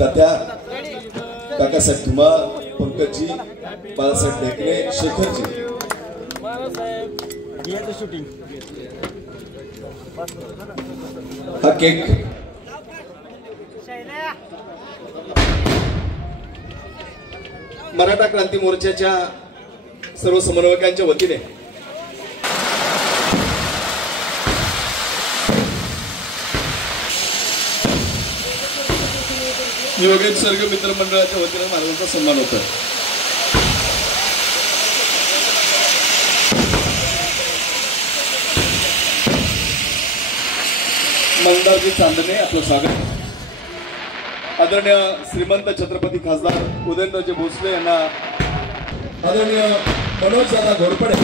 तात्या काकासाहेब धुमाळ, पंकजी, बाळासाहेब ढेकणे, शेखरजी हा केक मराठा क्रांती मोर्चाच्या सर्व समन्वयकांच्या वतीने योगेश सर्ग मित्र मंडळाच्या वतीने महाराजांचा सन्मान होतो। मंदारजी चांदणे आपलं स्वागत। आदरणीय श्रीमंत छत्रपती खासदार उदयनराजे भोसले यांना आदरणीय मनोज दादा घोरपडे,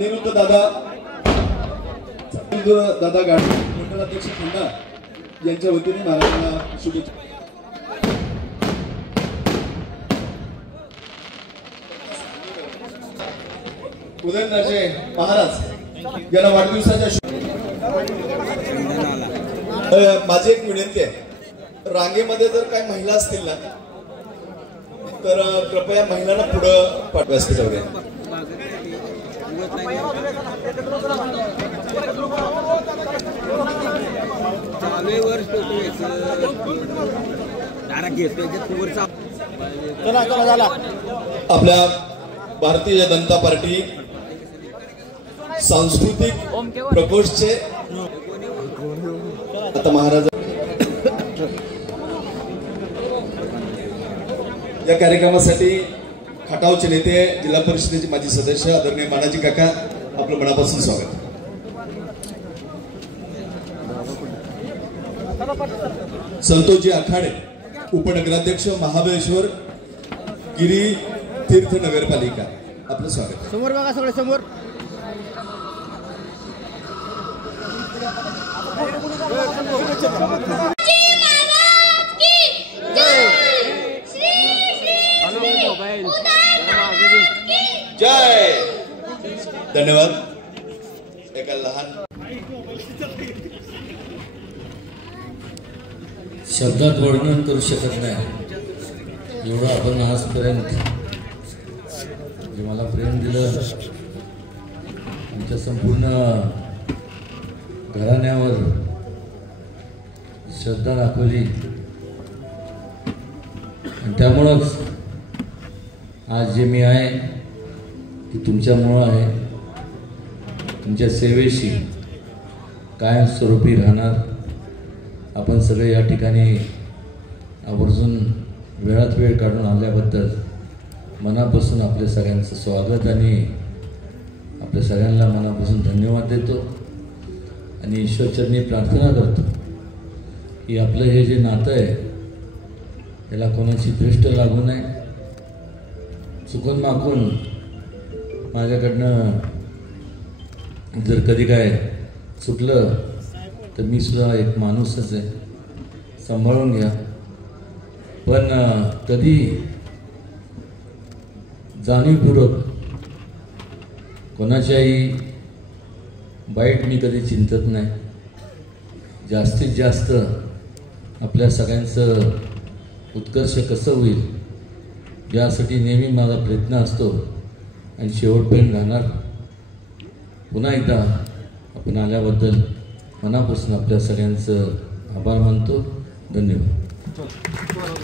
निरुद्ध दादा गाडी मंडळाध्यक्ष खंडा यांच्या वतीने महाराजांना शुभेच्छा। उदयनराजे महाराज यांना वाढदिवसाच्या माझी एक विनंती आहे, रांगेमध्ये जर काही महिला असतील ना तर कृपया महिलांना पुढे पाठवायस की जाऊया। आपल्या भारतीय जनता पार्टी सांस्कृतिक प्रकोष्ठचे आता महाराज या कार्यक्रमासाठी खटावचे नेते, जिल्हा परिषदेचे माजी सदस्य आदरणीय मानाजी काका, आपलं मनापासून स्वागत। संतोषजी आखाडे, उपनगराध्यक्ष, महाबळेश्वर गिरी तीर्थ नगरपालिका, आपलं स्वागत। समोर बघा, सगळे समोर। जय, धन्यवाद। एका लहान शब्दात वर्णन करू शकत नाही एवढं आपण आजपर्यंत जे मला प्रेम दिलं, आमच्या संपूर्ण घराण्यावर श्रद्धा दाखवली आणि त्यामुळंच आज जे मी आहे ती तुमच्यामुळं आहे। तुमच्या सेवेशी कायमस्वरूपी राहणार। आपण सगळे या ठिकाणी आवर्जून वेळात वेळ काढून आल्याबद्दल मनापासून आपल्या सगळ्यांचं स्वागत आणि आपल्या सगळ्यांना मनापासून धन्यवाद देतो आणि ईश्वरचरणी प्रार्थना करतो की आपलं हे जे नातं आहे याला कोणाची दृष्ट लागू नये। चुकून माकून माझ्याकडनं जर कधी काय चुकलं तर मी सुद्धा एक माणूसच आहे, सांभाळून घ्या। पण कधी जाणीवपूर्वक कोणाच्याही वाईट मी कधी चिंतत नाही। जास्तीत जास्त आपल्या सगळ्यांचं उत्कर्ष कसं होईल यासाठी नेहमी माझा प्रयत्न असतो आणि शेवटपर्यंत राहणार। पुन्हा एकदा आपण आल्याबद्दल मनापासून आपल्या सगळ्यांचं आभार मानतो। धन्यवाद।